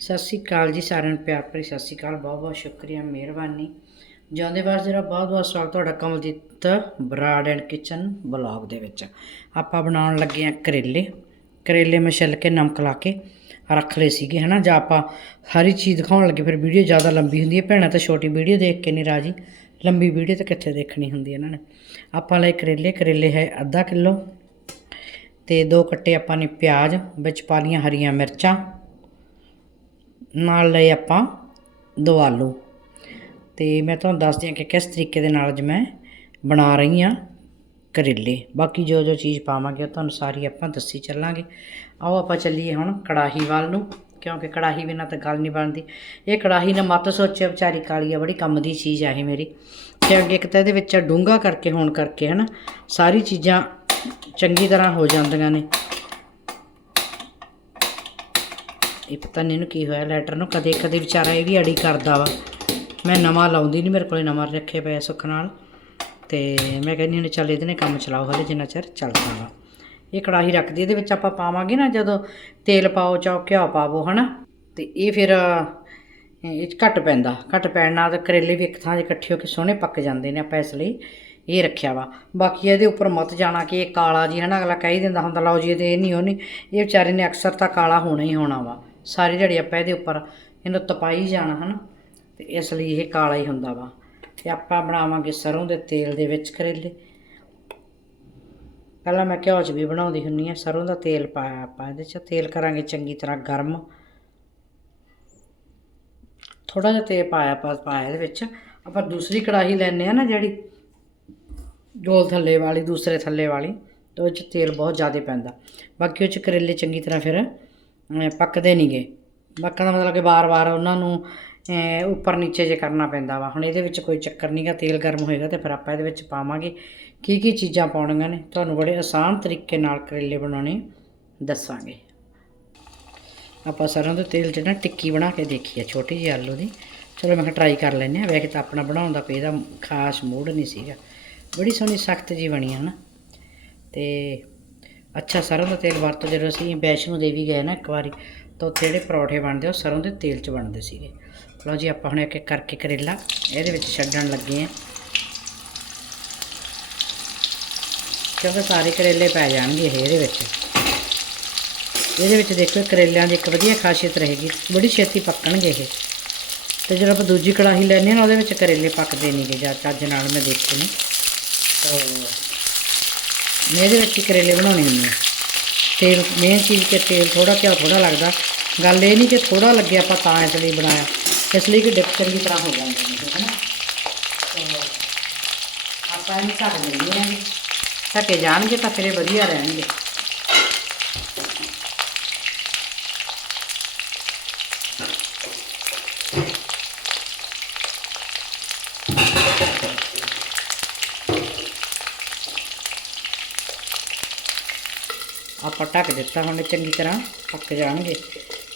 ਸਤਿ ਸ਼੍ਰੀ ਅਕਾਲ ਜੀ ਸਾਰਿਆਂ ਨੂੰ, ਪਿਆਰ ਭਰੀ ਸਤਿ ਸ਼੍ਰੀ ਅਕਾਲ, ਬਹੁਤ ਬਹੁਤ ਸ਼ੁਕਰੀਆ, ਮਿਹਰਬਾਨੀ। ਜਾਂਦੇ ਵਾਰ ਜਿਹੜਾ ਬਹੁਤ ਬਹੁਤ ਸਵਾਗਤ ਤੁਹਾਡਾ Kamaljit Brar and kitchen blog ਦੇ ਵਿੱਚ। ਆਪਾਂ ਬਣਾਉਣ ਲੱਗੇ ਆ ਕਰੇਲੇ। ਕਰੇਲੇ ਮੈਂ ਛਿੱਲ ਕੇ ਨਮਕ ਲਾ ਕੇ ਰੱਖ ਲਏ ਸੀਗੇ, ਹਨਾ? ਜਾਂ ਆਪਾਂ ਸਾਰੀ ਚੀਜ਼ ਦਿਖਾਉਣ ਲੱਗੇ, ਫਿਰ ਵੀਡੀਓ ਜ਼ਿਆਦਾ ਲੰਬੀ ਹੁੰਦੀ ਹੈ। ਭੈਣਾਂ ਤਾਂ ਛੋਟੀ ਵੀਡੀਓ ਦੇਖ ਕੇ ਨਹੀਂ ਰਾਜੀ। ਲੰਬੀ ਵੀਡੀਓ ਤਾਂ ਕਿੱਥੇ ਦੇਖਣੀ ਹੁੰਦੀ ਇਹਨਾਂ ਨੇ? ਆਪਾਂ ਲਏ ਕਰੇਲੇ। ਕਰੇਲੇ ਹੈ ਅੱਧਾ ਕਿਲੋ ਤੇ ਦੋ ਕੱਟੇ ਆਪਾਂ ਨੇ ਪਿਆਜ਼, ਵਿੱਚ ਪਾ ਲਈਆਂ ਹਰੀਆਂ ਮਿਰਚਾਂ। ਨਾਲ ਲਏ ਆਪਾਂ ਦੋ ਆਲੂ। ਤੇ ਮੈਂ ਤੁਹਾਨੂੰ ਦੱਸਦੀ ਹਾਂ ਕਿ ਕਿਸ ਤਰੀਕੇ ਦੇ ਨਾਲ ਅੱਜ ਮੈਂ ਬਣਾ ਰਹੀ ਹਾਂ ਕਰੇਲੇ। ਬਾਕੀ ਜੋ ਜੋ ਚੀਜ਼ ਪਾਵਾਂਗੇ ਤੁਹਾਨੂੰ ਸਾਰੀ ਆਪਾਂ ਦੱਸੀ ਚੱਲਾਂਗੇ। ਆਓ ਆਪਾਂ ਚੱਲੀਏ ਹੁਣ ਕੜਾਹੀ ਵੱਲ ਨੂੰ, ਕਿਉਂਕਿ ਕੜਾਹੀ ਬਿਨਾਂ ਤਾਂ ਗੱਲ ਨਹੀਂ ਬਣਦੀ। ਇਹ ਕੜਾਹੀ ਨਾ ਮੱਤ ਸੋਚੇ ਵਿਚਾਰੀ ਕਾਲੀ ਆ, ਬੜੀ ਕੰਮ ਦੀ ਚੀਜ਼ ਆ ਇਹ ਮੇਰੀ। ਤੇ ਅੱਗੇ ਇੱਕ ਤਾਂ ਇਹਦੇ ਵਿੱਚ ਡੂੰਘਾ ਕਰਕੇ ਹੋਣ ਕਰਕੇ ਹਨਾ, ਸਾਰੀ ਚੀਜ਼ਾਂ ਚੰਗੀ ਤਰ੍ਹਾਂ ਹੋ ਜਾਂਦੀਆਂ ਨੇ। ਇਹ ਪਤਾ ਨਹੀਂ ਇਹਨੂੰ ਕੀ ਹੋਇਆ ਲੈਟਰ ਨੂੰ ਕਦੇ ਕਦੇ ਵਿਚਾਰਾ ਇਹ ਵੀ ਅੜੀ ਕਰਦਾ ਵਾ। ਮੈਂ ਨਵਾਂ ਲਾਉਂਦੀ ਨਹੀਂ ਮੇਰੇ ਕੋਲੇ ਨਵਾਂ ਰੱਖੇ ਪਏ ਸੁੱਖ ਨਾਲ। ਤੇ ਮੈਂ ਕਹਿੰਦੀ ਹਾਂ ਚੱਲ ਇਹਦੇ ਨੇ ਕੰਮ ਚਲਾਓ ਹਲੇ ਜਿੰਨਾ ਚਿਰ ਚੱਲਦਾ ਵਾ। ਇਹ ਕੜਾਹੀ ਰੱਖਦੀ, ਇਹਦੇ ਵਿੱਚ ਆਪਾਂ ਪਾਵਾਂਗੇ ਨਾ ਜਦੋਂ ਤੇਲ ਪਾਓ ਚਾਹੋ ਘਿਓ ਪਾਵੋ, ਹਨਾ? ਤੇ ਇਹ ਫਿਰ, ਇਹ 'ਚ ਘੱਟ ਪੈਂਦਾ। ਘੱਟ ਪੈਣ ਨਾਲ ਤਾਂ ਕਰੇਲੇ ਵੀ ਇੱਕ ਥਾਂ 'ਤੇ ਇਕੱਠੇ ਹੋ ਕੇ ਸੋਹਣੇ ਪੱਕ ਜਾਂਦੇ ਨੇ ਆਪਾਂ ਇਸ ਲਈ ਇਹ ਰੱਖਿਆ ਵਾ। ਬਾਕੀ ਇਹਦੇ ਉੱਪਰ ਮਤ ਜਾਣਾ ਕਿ ਇਹ ਕਾਲਾ ਜੀ, ਹਨਾ? ਅਗਲਾ ਕਹਿ ਹੀ ਦਿੰਦਾ ਹੁੰਦਾ, ਲਓ ਜੀ, ਇਹਦੇ ਇਹ ਨਹੀਂ ਉਹ ਨਹੀਂ ਇਹ ਵਿਚਾਰੇ ਨੇ ਅਕਸਰ ਤਾਂ ਕਾਲਾ ਹੋਣਾ ਹੀ ਹੋਣਾ ਵਾ। ਸਾਰੀ ਜਿਹੜੀ ਆਪਾਂ ਇਹਦੇ ਉੱਪਰ, ਇਹਨੂੰ ਤਪਾਈ ਜਾਣਾ ਹਨਾ। ਤੇ ਇਸ ਲਈ ਇਹ ਕਾਲਾ ਹੀ ਹੁੰਦਾ ਵਾ। ਤੇ ਆਪਾਂ ਬਣਾਵਾਂਗੇ ਸਰੋਂ ਦੇ ਤੇਲ ਦੇ ਵਿੱਚ ਕਰੇਲੇ। ਪਹਿਲਾਂ ਮੈਂ ਘਿਓ 'ਚ ਵੀ ਬਣਾਉਂਦੀ ਹੁੰਨੀ ਆ ਸਰੋਂ ਦਾ ਤੇਲ ਪਾਇਆ ਆਪਾਂ ਇਹਦੇ 'ਚ। ਤੇਲ ਕਰਾਂਗੇ ਚੰਗੀ ਤਰ੍ਹਾਂ ਗਰਮ। ਥੋੜਾ ਜਿਹਾ ਤੇਲ ਪਾਇਆ ਪਾ ਪਾਇਆ ਇਹਦੇ ਵਿੱਚ। ਆਪਾਂ ਦੂਸਰੀ ਕੜਾਹੀ ਲੈਣੇ ਆ ਨਾ ਜਿਹੜੀ ਗੋਲ ਥੱਲੇ ਵਾਲੀ, ਦੂਸਰੇ ਥੱਲੇ ਵਾਲੀ, ਤੇ ਉਹ 'ਚ ਤੇਲ ਬਹੁਤ ਜ਼ਿਆਦਾ ਪੈਂਦਾ। ਬਾਕੀ ਉਹ 'ਚ ਕਰੇਲੇ ਚੰਗੀ ਤਰ੍ਹਾਂ ਫਿਰ ਪੱਕਦੇ ਨਹੀਂਗੇ ਪੱਕਣ ਦਾ ਮਤਲਬ ਕਿ ਬਾਰ-ਬਾਰ ਉਹਨਾਂ ਨੂੰ ਉੱਪਰ ਨੀਚੇ ਜੇ ਕਰਨਾ ਪੈਂਦਾ ਵਾ। ਹੁਣ ਇਹਦੇ ਵਿੱਚ ਕੋਈ ਚੱਕਰ ਨਹੀਂਗਾ ਤੇਲ ਗਰਮ ਹੋਏਗਾ ਤੇ ਫਿਰ ਆਪਾਂ ਇਹਦੇ ਵਿੱਚ ਪਾਵਾਂਗੇ। ਕੀ ਕੀ ਚੀਜ਼ਾਂ ਪਾਉਣੀਆਂ ਨੇ, ਤੁਹਾਨੂੰ ਬੜੇ ਆਸਾਨ ਤਰੀਕੇ ਨਾਲ ਕਰੇਲੇ ਬਣਾਉਣੇ ਦੱਸਾਂਗੇ। ਆਪਾਂ ਸਰੋਂ ਦੇ ਤੇਲ 'ਚ ਨਾ ਟਿੱਕੀ ਬਣਾ ਕੇ ਦੇਖੀ ਆ, ਛੋਟੀ ਜਿਹੀ ਆਲੂ ਦੀ। ਚਲੋ ਮੈਂ ਕਿਹਾ ਟਰਾਈ ਕਰ ਲੈਂਦੇ ਆ ਵੈਸੇ ਤਾਂ ਆਪਣਾ ਬਣਾਉਣ ਦਾ ਕੋਈ ਇਹਦਾ ਖਾਸ ਮੂਡ ਨਹੀਂ ਸੀਗਾ। ਬੜੀ ਸੋਹਣੀ ਸਖਤ ਜੀ ਬਣੀ ਹੈ ਨਾ। ਤੇ ਅੱਛਾ ਸਰੋਂ ਦਾ ਤੇਲ ਵਰਤੋ ਜਦੋਂ ਅਸੀਂ ਵੈਸ਼ਨੋ ਦੇਵੀ ਗਏ ਨਾ ਇੱਕ ਵਾਰੀ, ਤਾਂ ਉੱਥੇ ਜਿਹੜੇ ਪਰੌਠੇ ਬਣਦੇ, ਉਹ ਸਰੋਂ ਦੇ ਤੇਲ 'ਚ ਬਣਦੇ ਸੀਗੇ। ਲਓ ਜੀ, ਆਪਾਂ ਹੁਣ ਇੱਕ ਇੱਕ ਕਰਕੇ ਕਰੇਲਾ, ਇਹਦੇ ਵਿੱਚ ਛੱਡਣ ਲੱਗੇ ਆ ਕਿਉਂਕਿ ਸਾਰੇ ਕਰੇਲੇ ਪੈ ਜਾਣਗੇ ਇਹ, ਇਹਦੇ ਵਿੱਚ। ਇਹਦੇ ਵਿੱਚ ਦੇਖੋ, ਕਰੇਲਿਆਂ ਦੀ ਇੱਕ ਵਧੀਆ ਖਾਸੀਅਤ ਰਹੇਗੀ। ਬੜੀ ਛੇਤੀ ਪੱਕਣਗੇ ਇਹ। ਤੇ ਜਦੋਂ ਆਪਾਂ ਦੂਜੀ ਕੜਾਹੀ ਲੈਂਦੇ ਹਾਂ ਨਾ, ਉਹਦੇ ਵਿੱਚ ਕਰੇਲੇ ਪੱਕਦੇ ਨਹੀਂਗੇ ਜਾਂ ਚੱਜ ਨਾਲ ਮੈਂ ਦੇਖੇ ਨੇ। ਤਾਂ ਇਹਦੇ ਵਿੱਚ ਹੀ ਕਰੇਲੇ ਬਣਾਉਣੇ ਹੁੰਦੇ ਆ। ਤੇਲ, ਮੇਨ ਚੀਜ਼ ਕਿ ਤੇਲ ਥੋੜਾ ਘਿਓ ਥੋੜਾ ਲੱਗਦਾ। ਗੱਲ ਇਹ ਨਹੀਂ ਕਿ ਥੋੜਾ ਲੱਗਿਆ ਆਪਾਂ ਤਾਂ ਇਸ ਲਈ ਬਣਾਇਆ। ਇਸ ਲਈ ਕਿ ਡਿਪ ਚੰਗੀ ਤਰ੍ਹਾਂ ਹੋ ਜਾਂਦੇ ਨੇ ਹੈ ਨਾ? ਤਾਂ ਆਪਾਂ ਇਹਨੂੰ ਢੱਕ ਦਿੰਦੇ ਹਾਂ ਢੱਕੇ ਜਾਣਗੇ ਤਾਂ ਫਿਰ ਇਹ ਵਧੀਆ ਰਹਿਣਗੇ ਆਪਾਂ ਢੱਕ ਦਿੱਤਾ, ਹੁਣ ਚੰਗੀ ਤਰ੍ਹਾਂ ਪੱਕ ਜਾਣਗੇ।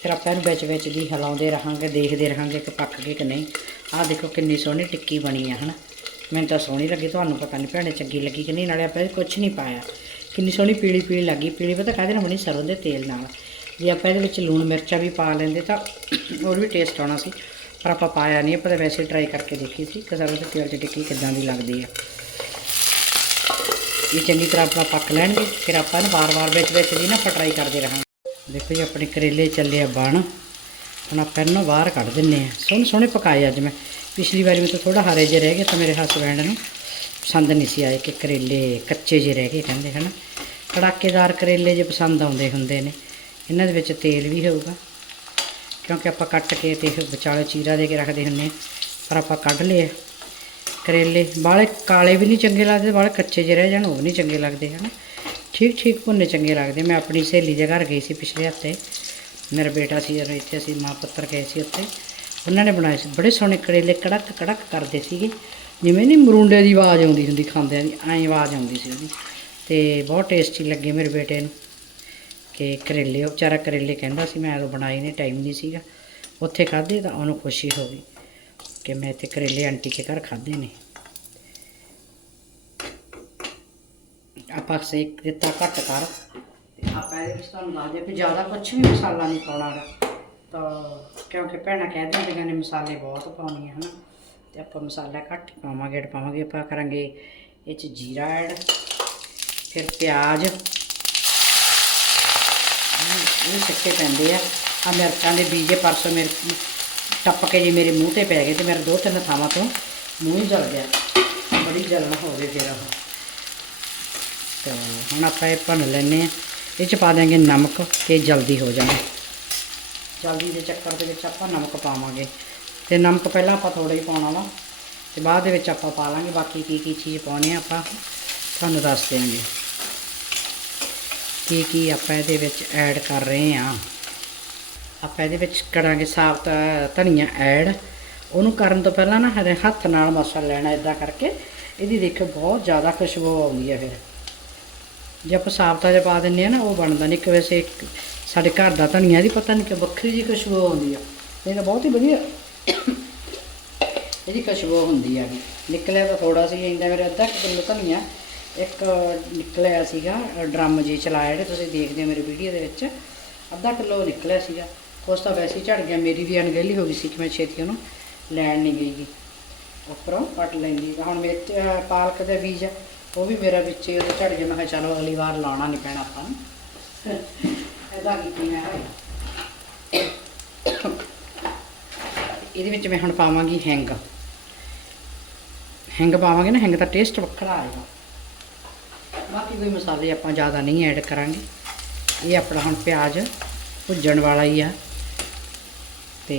ਫਿਰ ਆਪਾਂ ਇਹਨੂੰ ਵਿੱਚ ਵਿੱਚ ਦੀ ਹਿਲਾਉਂਦੇ ਰਹਾਂਗੇ, ਦੇਖਦੇ ਰਹਾਂਗੇ ਕਿ ਪੱਕ ਗਏ ਕਿ ਨਹੀਂ। ਆਹ ਦੇਖੋ ਕਿੰਨੀ ਸੋਹਣੀ ਟਿੱਕੀ ਬਣੀ ਆ, ਹਨਾ। ਮੈਨੂੰ ਤਾਂ ਸੋਹਣੀ ਲੱਗੀ, ਤੁਹਾਨੂੰ ਪਤਾ ਨਹੀਂ ਭੈਣੇ ਚੰਗੀ ਲੱਗੀ ਕਿ ਨਹੀਂ, ਨਾਲੇ ਆਪਾਂ ਇਹ ਕੁਝ ਨਹੀਂ ਪਾਇਆ। ਕਿੰਨੀ ਸੋਹਣੀ ਪੀਲੀ ਪੀਲੀ ਲੱਗੀ, ਪੀਲੀ ਪਤਾ ਕਾਹਦੇ ਨਾਲ ਬਣੀ? ਸਰੋਂ ਦੇ ਤੇਲ ਨਾਲ। ਜੇ ਆਪਾਂ ਇਹਦੇ ਵਿੱਚ ਲੂਣ ਮਿਰਚਾਂ ਵੀ ਪਾ ਲੈਂਦੇ ਤਾਂ ਹੋਰ ਵੀ ਟੇਸਟ ਆਉਣਾ ਸੀ। ਪਰ ਆਪਾਂ ਪਾਇਆ ਨਹੀਂ ਆਪਾਂ ਤਾਂ ਵੈਸੇ ਟਰਾਈ ਕਰਕੇ ਦੇਖੀ ਸੀ ਕਿ ਸਰੋਂ ਦੇ ਤੇਲ 'ਚ ਟਿੱਕੀ ਕਿੱਦਾਂ ਦੀ ਲੱਗਦੀ ਆ। ਇਹ ਚੰਗੀ ਤਰ੍ਹਾਂ ਆਪਣਾ ਪੱਕ ਲੈਣਗੇ, ਫਿਰ ਆਪਾਂ ਇਹਨੂੰ ਵਾਰ-ਵਾਰ ਵਿੱਚ ਵਿੱਚ ਦੀ ਨਾ ਪਟਰਾਈ ਕਰਦੇ ਰਹਾਂਗੇ। ਦੇਖੋ ਜੀ, ਆਪਣੇ ਕਰੇਲੇ ਚੱਲੇ ਆ ਬਣ। ਹੁਣ ਆਪਾਂ ਇਹਨੂੰ ਬਾਹਰ ਕੱਢ ਦਿੰਨੇ ਆ। ਸੋਹਣੇ ਸੋਹਣੇ ਪਕਾਏ ਅੱਜ ਮੈਂ। ਪਿਛਲੀ ਵਾਰੀ ਮੈਂ ਤਾਂ ਥੋੜਾ ਹਰੇ ਜਿਹੇ ਰਹਿ ਗਏ ਤਾਂ ਮੇਰੇ ਹਸਬੈਂਡ ਨੂੰ ਪਸੰਦ ਨਹੀਂ ਸੀ ਆਏ ਕਿ ਕਰੇਲੇ ਕੱਚੇ ਜਿਹੇ ਰਹਿ ਗਏ ਕਹਿੰਦੇ, ਹਨਾ। ਕੜਾਕੇਦਾਰ ਕਰੇਲੇ ਜੇ ਪਸੰਦ ਆਉਂਦੇ ਹੁੰਦੇ ਨੇ। ਇਹਨਾਂ ਦੇ ਵਿੱਚ ਤੇਲ ਵੀ ਹੋਊਗਾ। ਕਿਉਂਕਿ ਆਪਾਂ ਕੱਟ ਕੇ ਤੇ ਵਿਚਾਲੇ ਚੀਰਾ ਦੇ ਕੇ ਰੱਖਦੇ ਹੁੰਨੇ ਆ। ਪਰ ਆਪਾਂ ਕੱਢ ਲਏ ਕਰੇਲੇ ਬਾਲੇ ਕਾਲੇ ਵੀ ਨਹੀਂ ਚੰਗੇ ਲੱਗਦੇ ਬਾਲੇ ਕੱਚੇ ਜਿਹੇ ਰਹਿ ਜਾਣ, ਉਹ ਵੀ ਨਹੀਂ ਚੰਗੇ ਲੱਗਦੇ, ਹਨ? ਠੀਕ ਠੀਕ ਭੁੰਨੇ ਚੰਗੇ ਲੱਗਦੇ। ਮੈਂ ਆਪਣੀ ਸਹੇਲੀ ਦੇ ਘਰ ਗਈ ਸੀ ਪਿਛਲੇ ਹਫ਼ਤੇ। ਮੇਰਾ ਬੇਟਾ ਸੀ ਜਦੋਂ ਇੱਥੇ ਅਸੀਂ ਮਾਂ ਪੁੱਤਰ ਗਏ ਸੀ ਉੱਥੇ। ਉਹਨਾਂ ਨੇ ਬਣਾਏ ਸੀ, ਬੜੇ ਸੋਹਣੇ ਕਰੇਲੇ, ਕੜਕ ਕੜਕ ਕਰਦੇ ਸੀਗੇ। ਜਿਵੇਂ ਨਹੀਂ ਮਰੂੰਡੇ ਦੀ ਆਵਾਜ਼ ਆਉਂਦੀ ਹੁੰਦੀ, ਖਾਂਦਿਆਂ ਦੀ, ਐਂ ਆਵਾਜ਼ ਆਉਂਦੀ ਸੀ ਉਹਦੀ। ਤੇ ਬਹੁਤ ਟੇਸਟੀ ਲੱਗੇ ਮੇਰੇ ਬੇਟੇ ਨੂੰ। ਕਿ ਕਰੇਲੇ, ਉਹ ਵਿਚਾਰਾ ਕਰੇਲੇ ਕਹਿੰਦਾ ਸੀ, ਮੈਂ ਉਦੋਂ ਬਣਾਏ ਨੇ, ਟਾਈਮ ਨਹੀਂ ਸੀਗਾ। ਉੱਥੇ ਖਾਧੇ ਤਾਂ ਉਹਨੂੰ ਖੁਸ਼ੀ ਹੋ ਗਈ। ਕਿ ਮੈਂ ਇੱਥੇ ਕਰੇਲੇ ਆਂਟੀ ਕੇ ਘਰ ਖਾਦੇ ਨੇ। ਆਪਾਂ ਸੇਕ ਦਿੱਤਾ ਘੱਟ ਕਰ। ਆਪਾਂ ਇਹਦੇ ਵਿੱਚ ਤੁਹਾਨੂੰ ਦੱਸ ਦਿਆਂ ਕਿ ਜ਼ਿਆਦਾ ਕੁਝ ਵੀ ਮਸਾਲਾ ਨਹੀਂ ਪਾਉਣਾ ਗਾ ਤਾਂ ਕਿਉਂਕਿ ਭੈਣਾਂ ਕਹਿ ਦਿੰਦੀਆਂ ਨੇ ਮਸਾਲੇ ਬਹੁਤ ਪਾਉਣੀ ਹਨਾ। ਤੇ ਆਪਾਂ ਮਸਾਲਾ ਘੱਟ ਪਾਵਾਂਗੇ, ਐਡ ਪਾਵਾਂਗੇ। ਆਪਾਂ ਕਰਾਂਗੇ ਇਹ ਚ ਜੀਰਾ ਐਡ, ਫਿਰ ਪਿਆਜ਼। ਇਹ ਸਿੱਕੇ ਪੈਂਦੇ ਆ। ਆ ਮਿਰਚਾਂ ਦੇ ਬੀਜੇ ਪਰਸੋਂ ਮੇਰੇ ਟੱਪ ਕੇ ਜੀ ਮੇਰੇ ਮੂੰਹ ਤੇ ਪੈ ਗਏ ਤੇ ਮੇਰੇ ਦੋ ਤਿੰਨ ਥਾਵਾਂ ਤੋਂ ਮੂੰਹ ਹੀ ਜਲ ਗਿਆ। ਬੜੀ ਜਲਨ ਹੋ ਗਈ ਫਿਰ ਉਹ। ਤੇ ਹੁਣ ਆਪਾਂ ਇਹ ਭੰਨ ਲੈਨੇ ਆ ਇਹ ਚ ਪਾ ਦਾਂਗੇ ਨਮਕ ਤੇ ਜਲਦੀ ਹੋ ਜਾਣਾ। ਜਲਦੀ ਦੇ ਚੱਕਰ ਦੇ ਵਿੱਚ ਆਪਾਂ ਨਮਕ ਪਾਵਾਂਗੇ। ਤੇ ਨਮਕ ਪਹਿਲਾਂ ਆਪਾਂ ਥੋੜਾ ਹੀ ਪਾਉਣਾ ਵਾ। ਤੇ ਬਾਅਦ ਦੇ ਵਿੱਚ ਆਪਾਂ ਪਾ ਲਾਂਗੇ। ਬਾਕੀ ਕੀ ਕੀ ਚੀਜ਼ ਪਾਉਣੀ ਆ ਆਪਾਂ, ਤੁਹਾਨੂੰ ਦੱਸ ਦਿਆਂਗੇ। ਕੀ ਕੀ ਆਪਾਂ ਇਹਦੇ ਵਿੱਚ ਐਡ ਕਰ ਰਹੇ ਆ ਆਪਾਂ ਇਹਦੇ ਵਿੱਚ ਕਰਾਂਗੇ ਸਾਬਤ ਧਨੀਆ ਐਡ। ਉਹਨੂੰ ਕਰਨ ਤੋਂ ਪਹਿਲਾਂ ਨਾ ਹਰੇ ਹੱਥ ਨਾਲ ਮਸਲ ਲੈਣਾ ਇਦਾਂ ਕਰਕੇ। ਇਹਦੀ ਦੇਖੋ ਬਹੁਤ ਜ਼ਿਆਦਾ ਖੁਸ਼ਬੂ ਆਉਂਦੀ ਹੈ ਫਿਰ। ਜੇ ਆਪਾਂ ਸਾਬਤਾ ਜਿਹਾ ਪਾ ਦਿੰਨੇ ਆ ਨਾ, ਉਹ ਬਣਦਾ ਨਹੀਂ। ਕਿ ਵੈਸੇ ਇੱਕ ਸਾਡੇ ਘਰ ਦਾ ਧਨੀਆ ਦੀ ਪਤਾ ਨਹੀਂ ਕਿ ਵੱਖਰੀ ਜੀ ਖੁਸ਼ਬੂ ਆਉਂਦੀ ਆ। ਇਹ ਤਾਂ ਬਹੁਤ ਹੀ ਵਧੀਆ ਇਹਦੀ ਖੁਸ਼ਬੂ ਹੁੰਦੀ ਆ ਨਿਕਲਿਆ ਤਾਂ ਥੋੜਾ ਸੀ, ਇੰਦਾ ਮੇਰੇ ਅੱਧਾ ਕੁ ਕਿਲੋ ਧਨੀਆ। ਇੱਕ ਨਿਕਲਿਆ ਸੀਗਾ, ਡਰਮ ਜੇ ਚਲਾਇਆ ਜਿਹੜੇ ਤੁਸੀਂ ਦੇਖਦੇ ਹੋ ਮੇਰੀ ਵੀਡੀਓ ਦੇ ਵਿੱਚ। ਅੱਧਾ ਕਿਲੋ ਨਿਕਲਿਆ ਸੀਗਾ। ਉਸ ਤਾਂ ਵੈਸੇ ਹੀ ਝੜ ਗਿਆ ਮੇਰੀ ਵੀ ਅਣਗਹਿਲੀ ਹੋ ਗਈ ਸੀ ਕਿ ਮੈਂ ਛੇਤੀ ਉਹਨੂੰ ਲੈਣ ਨਹੀਂ ਗਈ ਗੀ। ਉੱਪਰੋਂ ਕੱਟ ਲੈਂਦੀ ਹੁਣ ਵਿੱਚ ਪਾਲਕ ਦੇ ਬੀਜ ਆ, ਉਹ ਵੀ ਮੇਰਾ ਵਿੱਚ ਹੀ ਉਹਦੇ ਝੜ ਗਿਆ ਮੈਂ ਕਿਹਾ ਚਲੋ ਅਗਲੀ ਵਾਰ ਲਾਉਣਾ ਨਹੀਂ ਪੈਣਾ ਆਪਾਂ ਨੂੰ। ਇਹਦਾ ਕੀਤੀ ਮੈਂ। ਇਹਦੇ ਵਿੱਚ ਮੈਂ ਹੁਣ ਪਾਵਾਂਗੀ ਹਿੰਗ। ਹਿੰਗ ਪਾਵਾਂਗੇ ਨਾ ਹਿੰਗ ਦਾ ਟੇਸਟ ਵੱਖਰਾ ਆਏਗਾ। ਬਾਕੀ ਕੋਈ ਮਸਾਲੇ ਆਪਾਂ ਜ਼ਿਆਦਾ ਨਹੀਂ ਐਡ ਕਰਾਂਗੇ। ਇਹ ਆਪਣਾ ਹੁਣ ਪਿਆਜ਼ ਭੁੱਜਣ ਵਾਲਾ ਹੀ ਆ। ਤੇ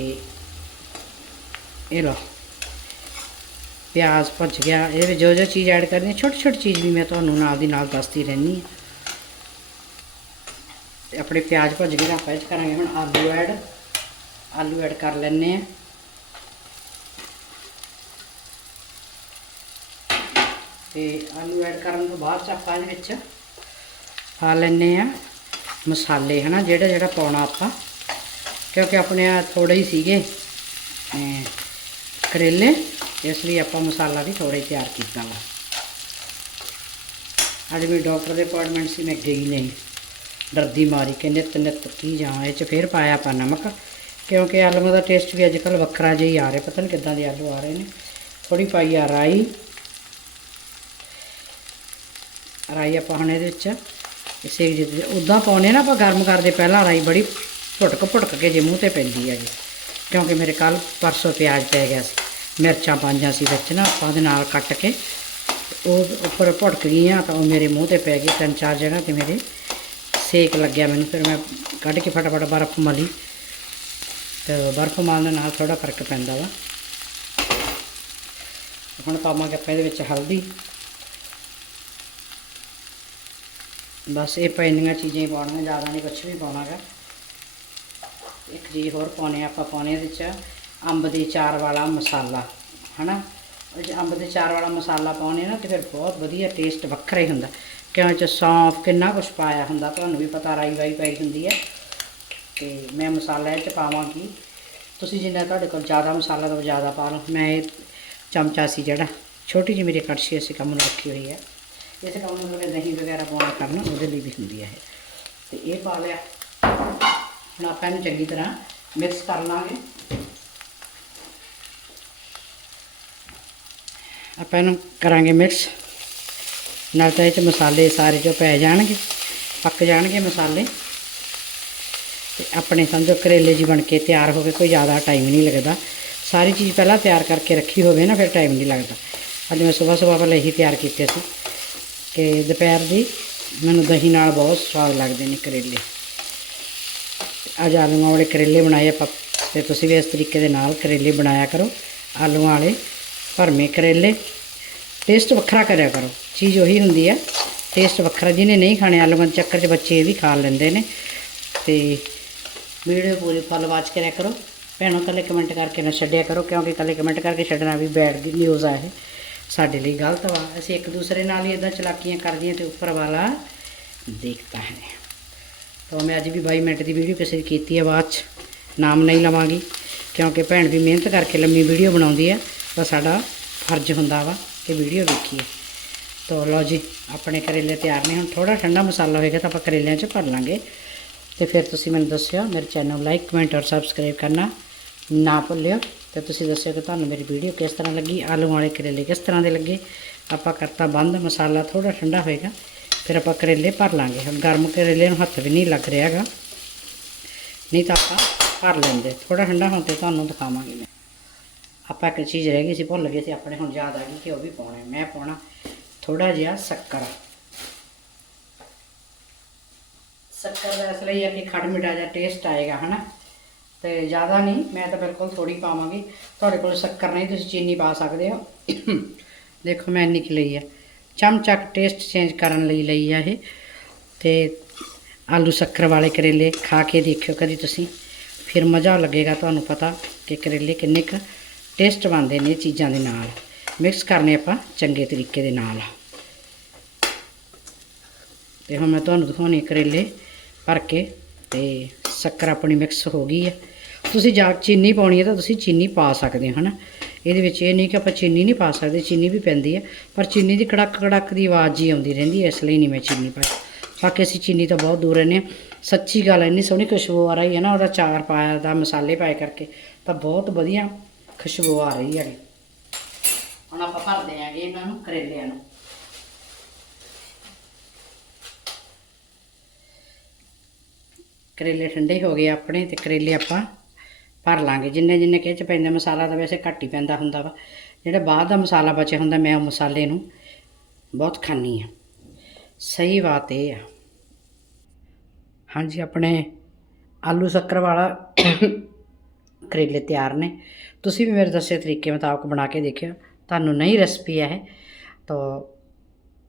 ਇਹ ਲਓ। ਪਿਆਜ਼ ਭੁੱਜ ਗਿਆ। ਇਹਦੇ ਵਿੱਚ ਜੋ ਜੋ ਚੀਜ਼ ਐਡ ਕਰਨੀ ਹੈ ਛੋਟੀ ਛੋਟੀ ਚੀਜ਼ ਵੀ ਮੈਂ ਤੁਹਾਨੂੰ ਨਾਲ ਦੀ ਨਾਲ ਦੱਸਦੀ ਰਹਿੰਦੀ ਹਾਂ। ਤੇ ਆਪਣੇ ਪਿਆਜ਼ ਭੁੱਜ ਗਏ ਆਪਾਂ ਇਹ ਕਰਾਂਗੇ ਹੁਣ ਆਲੂ ਐਡ ਆਲੂ ਐਡ ਕਰ ਲੈਣੇ ਆ ਤੇ ਆਲੂ ਐਡ ਕਰਨ ਤੋਂ ਬਾਅਦ 'ਚ ਆਪਾਂ ਇਹਦੇ ਵਿੱਚ ਪਾ ਲੈਣੇ ਆ ਮਸਾਲੇ, ਹਨਾ ਜਿਹੜਾ ਜਿਹੜਾ ਪਾਉਣਾ ਆਪਾਂ। ਕਿਉਂਕਿ ਆਪਣੇ ਆ ਥੋੜੇ ਹੀ ਸੀਗੇ। ਕਰੇਲੇ, ਇਸ ਲਈ ਆਪਾਂ ਮਸਾਲਾ ਵੀ ਥੋੜਾ ਹੀ ਤਿਆਰ ਕੀਤਾ ਵਾ। ਅੱਜ ਵੀ ਡਾਕਟਰ ਦੇ ਅਪਾਇੰਟਮੈਂਟ ਸੀ, ਮੈਂ ਗਈ ਨਹੀਂ। ਡਰਦੀ ਮਾਰੀ ਕਿ ਨਿੱਤ ਨਿੱਤ ਕੀ ਜਾਵਾਂ, ਇਹ ਚ ਫਿਰ ਪਾਇਆ ਆਪਾਂ ਨਮਕ। ਕਿਉਂਕਿ ਆਲੂਆਂ ਦਾ ਟੇਸਟ ਵੀ ਅੱਜ ਕੱਲ ਵੱਖਰਾ ਜਿਹਾ ਹੀ ਆ ਰਿਹਾ, ਪਤਾ ਨਹੀਂ ਕਿੱਦਾਂ ਦੇ ਆਲੂ ਆ ਰਹੇ ਨੇ। ਥੋੜੀ ਪਾਈ ਆ ਰਾਈ। ਰਾਈ ਆਪਾਂ ਹੁਣ ਇਹਦੇ ਵਿੱਚ, ਇਸੇ ਜਿਹੇ ਉਦਾਂ ਪਾਉਨੇ ਨਾ ਆਪਾਂ ਗਰਮ ਕਰਦੇ, ਪਹਿਲਾਂ ਰਾਈ ਬੜੀ ਭੁਟਕ ਭੁਟਕ ਕੇ ਜੇ ਮੂੰਹ ਤੇ ਪੈਂਦੀ ਹੈਗੀ ਕਿਉਂਕਿ ਮੇਰੇ ਕੱਲ ਪਰਸੋਂ ਪਿਆਜ਼ ਪੈ ਗਿਆ ਸੀ, ਮਿਰਚਾਂ ਪਾਈਆਂ ਸੀ ਵਿੱਚ ਨਾ, ਆਪਾਂ ਉਹਦੇ ਨਾਲ ਕੱਟ ਕੇ ਉਹ ਉੱਪਰ ਭੁਟਕ ਗਈਆਂ ਤਾਂ ਉਹ ਮੇਰੇ ਮੂੰਹ ਤੇ ਪੈ ਗਈ ਤਿੰਨ ਚਾਰ ਜਗ੍ਹਾ ਤੇ ਮੇਰੇ ਸੇਕ ਲੱਗਿਆ ਮੈਨੂੰ, ਫਿਰ ਮੈਂ ਕੱਢ ਕੇ ਫਟਾਫਟ ਬਰਫ਼ ਮਲੀ। ਤੇ ਬਰਫ਼ ਮਾਲਣ ਨਾਲ ਥੋੜਾ ਫ਼ਰਕ ਪੈਂਦਾ ਵਾ। ਹੁਣ ਪਾਵਾਂਗੇ ਆਪਾਂ ਇਹਦੇ ਵਿੱਚ ਹਲਦੀ। ਬਸ ਇਹ ਪੈਂਦੀਆਂ ਚੀਜ਼ਾਂ ਹੀ ਪਾਉਣੀਆਂ, ਜ਼ਿਆਦਾ ਨਹੀਂ ਕੁਛ ਵੀ ਪਾਉਣਾਗਾ। ਇੱਕ ਚੀਜ਼ ਹੋਰ ਪਾਉਣੇ ਆਪਾਂ ਪਾਉਣੇ ਇਹਦੇ 'ਚ ਅੰਬ ਦੇ ਚਾਰ ਵਾਲਾ ਮਸਾਲਾ, ਹਨਾ? ਉਹ 'ਚ ਅੰਬ ਦੇ ਚਾਰ ਵਾਲਾ ਮਸਾਲਾ ਪਾਉਣੇ ਨਾ ਤੇ ਫਿਰ ਬਹੁਤ ਵਧੀਆ ਟੇਸਟ ਵੱਖਰਾ ਹੀ ਹੁੰਦਾ। ਕਿਉਂ ਚ ਸੌਂਫ ਕਿੰਨਾ ਕੁਛ ਪਾਇਆ ਹੁੰਦਾ, ਤੁਹਾਨੂੰ ਵੀ ਪਤਾ ਰਾਈ ਵਾਈ ਪਾਈ ਹੁੰਦੀ ਹੈ। ਤੇ ਮੈਂ ਮਸਾਲਾ ਇਹ 'ਚ ਪਾਵਾਂਗੀ। ਤੁਸੀਂ ਜਿੰਨਾ ਤੁਹਾਡੇ ਕੋਲ ਜ਼ਿਆਦਾ ਮਸਾਲਾ ਤਾਂ ਜ਼ਿਆਦਾ ਪਾ ਲਓ। ਮੈਂ ਇਹ ਚਮਚਾ ਸੀ ਜਿਹੜਾ, ਛੋਟੀ ਜਿਹੀ ਮੇਰੀ ਕੜਛੀ ਅਸੀਂ ਕੰਮ ਨੂੰ ਰੱਖੀ ਹੋਈ ਹੈ। ਇਸ ਕੰਮ ਨੂੰ ਦਹੀਂ ਵਗੈਰਾ ਪਾਉਣਾ ਕਰਨਾ, ਉਹਦੇ ਲਈ ਵੀ ਹੁੰਦੀ ਹੈ ਇਹ। ਤੇ ਇਹ ਪਾ ਲਿਆ। ਹੁਣ ਆਪਾਂ ਇਹਨੂੰ ਚੰਗੀ ਤਰ੍ਹਾਂ ਮਿਕਸ ਕਰ ਲਾਂਗੇ। ਆਪਾਂ ਇਹਨੂੰ ਕਰਾਂਗੇ ਮਿਕਸ ਨਾਲ ਤਾਂ ਇਹ ਚ ਮਸਾਲੇ ਸਾਰੇ 'ਚੋਂ ਪੈ ਜਾਣਗੇ, ਪੱਕ ਜਾਣਗੇ ਮਸਾਲੇ। ਤੇ ਆਪਣੇ ਸਮਝੋ ਕਰੇਲੇ ਜੀ ਬਣ ਕੇ ਤਿਆਰ ਹੋ ਗਏ, ਕੋਈ ਜ਼ਿਆਦਾ ਟਾਈਮ ਨਹੀਂ ਲੱਗਦਾ। ਸਾਰੀ ਚੀਜ਼ ਪਹਿਲਾਂ ਤਿਆਰ ਕਰਕੇ ਰੱਖੀ ਹੋਵੇ ਨਾ, ਫਿਰ ਟਾਈਮ ਨਹੀਂ ਲੱਗਦਾ। ਅੱਜ ਮੈਂ ਸਵੇਰ ਸਵੇਰ ਪਹਿਲਾਂ ਹੀ ਤਿਆਰ ਕੀਤੇ ਸੀ ਕਿ ਦੁਪਹਿਰ ਦੀ ਮੈਨੂੰ ਦਹੀਂ ਨਾਲ ਬਹੁਤ ਸਵਾਦ ਲੱਗਦੇ ਨੇ ਕਰੇਲੇ। ਅੱਜ ਆਲੂਆਂ ਵਾਲੇ ਕਰੇਲੇ ਬਣਾਏ ਆਪਾਂ। ਤੇ ਤੁਸੀਂ ਵੀ ਇਸ ਤਰੀਕੇ ਦੇ ਨਾਲ ਕਰੇਲੇ ਬਣਾਇਆ ਕਰੋ। ਆਲੂਆਂ ਵਾਲੇ ਭਰਮੇ ਕਰੇਲੇ। ਟੇਸਟ ਵੱਖਰਾ ਕਰਿਆ ਕਰੋ। ਚੀਜ਼ ਉਹੀ ਹੁੰਦੀ ਹੈ ਟੇਸਟ ਵੱਖਰਾ ਜਿਹਨੇ ਨਹੀਂ ਖਾਣੇ, ਆਲੂਆਂ ਦੇ ਚੱਕਰ 'ਚ ਬੱਚੇ ਇਹ ਵੀ ਖਾ ਲੈਂਦੇ ਨੇ। ਤੇ ਵੀਡੀਓ ਪੂਰੀ ਫੁੱਲ ਵਾਚ ਕਰਿਆ ਕਰੋ। ਭੈਣੋ ਕੱਲੇ ਕਮੈਂਟ ਕਰਕੇ ਨਾ ਛੱਡਿਆ ਕਰੋ, ਕਿਉਂਕਿ ਕੱਲੇ ਕਮੈਂਟ ਕਰਕੇ ਛੱਡਣਾ ਵੀ ਬੈਡ ਦੀ ਨਿਊਜ਼ ਆ ਇਹ। ਸਾਡੇ ਲਈ ਗਲਤ ਵਾ। ਅਸੀਂ ਇੱਕ ਦੂਸਰੇ ਨਾਲ ਹੀ ਇਦਾਂ ਚਲਾਕੀਆਂ ਕਰਦੀਆਂ ਤੇ ਉੱਪਰ ਵਾਲਾ ਦੇਖਦਾ ਹੈ। ਤਾਂ ਮੈਂ ਅੱਜ ਵੀ 22 ਮਿੰਟ ਦੀ ਵੀਡੀਓ ਕਿਸੇ ਦੀ ਕੀਤੀ ਹੈ ਬਾਅਦ ਚ। ਨਾਮ ਨਹੀਂ ਲਵਾਂਗੀ, ਕਿਉਂਕਿ ਭੈਣ ਵੀ ਮਿਹਨਤ ਕਰਕੇ ਲੰਮੀ ਵੀਡੀਓ ਬਣਾਉਂਦੀ ਹੈ ਤਾਂ ਸਾਡਾ ਫਰਜ਼ ਹੁੰਦਾ ਵਾ ਕਿ ਵੀਡੀਓ ਵੇਖੀਏ। ਤਾਂ ਲਓ ਜੀ, ਆਪਣੇ ਕਰੇਲੇ ਤਿਆਰ ਨੇ, ਹੁਣ ਥੋੜਾ ਠੰਡਾ ਮਸਾਲਾ ਹੋਏਗਾ ਤਾਂ ਆਪਾਂ ਕਰੇਲਿਆਂ 'ਚ ਭਰ ਲਾਂਗੇ। ਤੇ ਫਿਰ ਤੁਸੀਂ ਮੈਨੂੰ ਦੱਸਿਓ, ਮੇਰੇ ਚੈਨਲ ਲਾਈਕ ਕਮੈਂਟ ਔਰ ਸਬਸਕ੍ਰਾਈਬ ਕਰਨਾ ਨਾ ਭੁੱਲਿਓ। ਤੇ ਤੁਸੀਂ ਦੱਸਿਓ ਕਿ ਤੁਹਾਨੂੰ ਮੇਰੀ ਵੀਡੀਓ ਕਿਸ ਤਰ੍ਹਾਂ ਲੱਗੀ, ਆਲੂ ਵਾਲੇ ਕਰੇਲੇ ਕਿਸ ਤਰ੍ਹਾਂ ਦੇ ਲੱਗੇ। ਆਪਾਂ ਕਰਤਾ ਬੰਦ, ਮਸਾਲਾ ਥੋੜਾ ਠੰਡਾ ਹੋਏਗਾ। ਫਿਰ ਆਪਾਂ ਕਰੇਲੇ ਭਰ ਲਾਂਗੇ। ਹੁਣ ਗਰਮ ਕਰੇਲੇ ਨੂੰ ਹੱਥ ਵੀ ਨਹੀਂ ਲੱਗ ਰਿਹਾ ਰਿਹਾਗਾ ਨਹੀਂ ਤਾਂ ਆਪਾਂ ਭਰ ਲੈਂਦੇ। ਥੋੜਾ ਠੰਡਾ ਹੋਣ ਤੇ ਤੁਹਾਨੂੰ ਦਿਖਾਵਾਂਗੀ ਮੈਂ। ਆਪਾਂ ਇੱਕ ਚੀਜ਼ ਰਹਿ ਗਈ ਸੀ, ਭੁੱਲ ਗਏ ਸੀ। ਆਪਣੇ ਹੁਣ ਯਾਦ ਆ ਗਈ ਕਿ ਉਹ ਵੀ ਪਾਉਣਾ ਮੈਂ ਪਾਉਣਾ ਥੋੜਾ ਜਿਹਾ ਸ਼ੱਕਰ। ਸ਼ੱਕਰ ਦਾ ਇਸ ਲਈ ਹੈ ਕਿ ਖੜ ਮਿਠਾ ਜਿਹਾ ਟੇਸਟ ਆਏਗਾ, ਹਨਾ? ਤੇ ਜ਼ਿਆਦਾ ਨਹੀਂ, ਮੈਂ ਤਾਂ ਬਿਲਕੁਲ ਥੋੜੀ ਪਾਵਾਂਗੀ। ਤੁਹਾਡੇ ਕੋਲ ਸ਼ੱਕਰ ਨਹੀਂ, ਤੁਸੀਂ ਚੀਨੀ ਪਾ ਸਕਦੇ ਹੋ। ਦੇਖੋ, ਮੈਂ ਇੰਨੀ ਕੁ ਲਈ ਹੈ ਚਮਚਾ ਟੇਸਟ ਚੇਂਜ ਕਰਨ ਲਈ ਲਈ ਆ ਇਹ। ਤੇ ਆਲੂ ਸ਼ੱਕਰ ਵਾਲੇ ਕਰੇਲੇ ਖਾ ਕੇ ਦੇਖਿਓ ਕਦੀ ਤੁਸੀਂ। ਫਿਰ ਮਜ਼ਾ ਲੱਗੇਗਾ ਤੁਹਾਨੂੰ ਪਤਾ ਕਿ ਕਰੇਲੇ ਕਿੰਨੇ ਕੁ ਟੇਸਟ ਬਣਦੇ ਨੇ ਇਹ ਚੀਜ਼ਾਂ ਦੇ ਨਾਲ। ਮਿਕਸ ਕਰਨੇ ਆਪਾਂ ਚੰਗੇ ਤਰੀਕੇ ਦੇ ਨਾਲ। ਤੇ ਹੁਣ ਮੈਂ ਤੁਹਾਨੂੰ ਦਿਖਾਉਣੀ ਕਰੇਲੇ ਭਰ ਕੇ ਤੇ ਸ਼ੱਕਰ ਆਪਣੀ ਮਿਕਸ ਹੋ ਗਈ ਹੈ ਤੁਸੀਂ ਜਾਂ ਚੀਨੀ ਪਾਉਣੀ ਹੈ ਤਾਂ ਤੁਸੀਂ ਚੀਨੀ ਪਾ ਸਕਦੇ ਹੋ, ਹਨਾ? ਇਹਦੇ ਵਿੱਚ ਇਹ ਨਹੀਂ ਕਿ ਆਪਾਂ ਚੀਨੀ ਨਹੀਂ ਪਾ ਸਕਦੇ, ਚੀਨੀ ਵੀ ਪੈਂਦੀ ਹੈ, ਪਰ ਚੀਨੀ ਦੀ ਕੜਕ ਕੜਕ ਦੀ ਆਵਾਜ਼ ਹੀ ਆਉਂਦੀ ਰਹਿੰਦੀ ਹੈ, ਇਸ ਲਈ ਨਹੀਂ ਮੈਂ ਚੀਨੀ ਪਾਈ। ਬਾਕੀ ਅਸੀਂ ਚੀਨੀ ਤੋਂ ਬਹੁਤ ਦੂਰ ਰਹਿੰਦੇ ਹਾਂ। ਸੱਚੀ ਗੱਲ ਇੰਨੀ ਸੋਹਣੀ ਖੁਸ਼ਬੂ ਆ ਰਹੀ ਹੈ ਨਾ, ਉਹਦਾ ਚਾਰ ਪਾਇਆ ਦਾ ਮਸਾਲੇ ਪਾਏ ਕਰਕੇ, ਤਾਂ ਬਹੁਤ ਵਧੀਆ ਖੁਸ਼ਬੂ ਆ ਰਹੀ ਹੈ ਹੁਣ ਆਪਾਂ ਭਰਦੇ ਆਂਗੇ ਇਹਨਾਂ ਨੂੰ, ਕਰੇਲਿਆਂ ਨੂੰ। ਕਰੇਲੇ ਠੰਡੇ ਹੋ ਗਏ ਆਪਣੇ, ਤੇ ਕਰੇਲੇ ਆਪਾਂ ਭਰ ਲਾਂਗੇ। ਜਿੰਨੇ ਜਿੰਨੇ ਕਿ ਚ ਪੈਂਦੇ ਮਸਾਲਾ ਤਾਂ ਵੈਸੇ ਘੱਟ ਹੀ ਪੈਂਦਾ ਹੁੰਦਾ ਵਾ। ਜਿਹੜਾ ਬਾਅਦ ਦਾ ਮਸਾਲਾ ਬਚਿਆ ਹੁੰਦਾ, ਮੈਂ ਉਹ ਮਸਾਲੇ ਨੂੰ ਬਹੁਤ ਖਾਂਦੀ ਆ ਸਹੀ ਬਾਤ ਇਹ ਆ। ਹਾਂਜੀ, ਆਪਣੇ ਆਲੂ ਸ਼ੱਕਰ ਵਾਲਾ ਕਰੇਲੇ ਤਿਆਰ ਨੇ। ਤੁਸੀਂ ਵੀ ਮੇਰੇ ਦੱਸੇ ਤਰੀਕੇ ਮੁਤਾਬਕ ਬਣਾ ਕੇ ਦੇਖਿਓ। ਤੁਹਾਨੂੰ ਨਹੀਂ ਰੈਸਪੀ ਹੈ ਇਹ। ਤਾਂ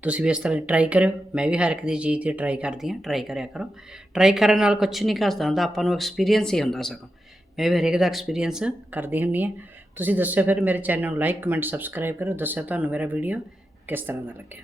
ਤੁਸੀਂ ਵੀ ਇਸ ਤਰ੍ਹਾਂ ਟਰਾਈ ਕਰਿਓ। ਮੈਂ ਵੀ ਹਰ ਇੱਕ ਦੀ ਚੀਜ਼ ਤੇ ਟਰਾਈ ਕਰਦੀ ਹਾਂ। ਟਰਾਈ ਕਰਿਆ ਕਰੋ। ਟਰਾਈ ਕਰਨ ਨਾਲ ਕੁਝ ਨਹੀਂ ਘਸਦਾ ਹੁੰਦਾ। ਆਪਾਂ ਨੂੰ ਐਕਸਪੀਰੀਅੰਸ ਹੀ ਹੁੰਦਾ ਸਗੋਂ। ਮੈਂ ਵੀ ਹਰੇਕ ਦਾ ਐਕਸਪੀਰੀਅੰਸ ਕਰਦੀ ਹੁੰਦੀ ਹਾਂ। ਤੁਸੀਂ ਦੱਸਿਓ ਫਿਰ ਮੇਰੇ ਚੈਨਲ ਨੂੰ ਲਾਈਕ ਕਮੈਂਟ ਸਬਸਕ੍ਰਾਈਬ ਕਰੋ। ਦੱਸਿਓ ਤੁਹਾਨੂੰ ਮੇਰਾ ਵੀਡੀਓ ਕਿਸ ਤਰ੍ਹਾਂ ਦਾ ਲੱਗਿਆ।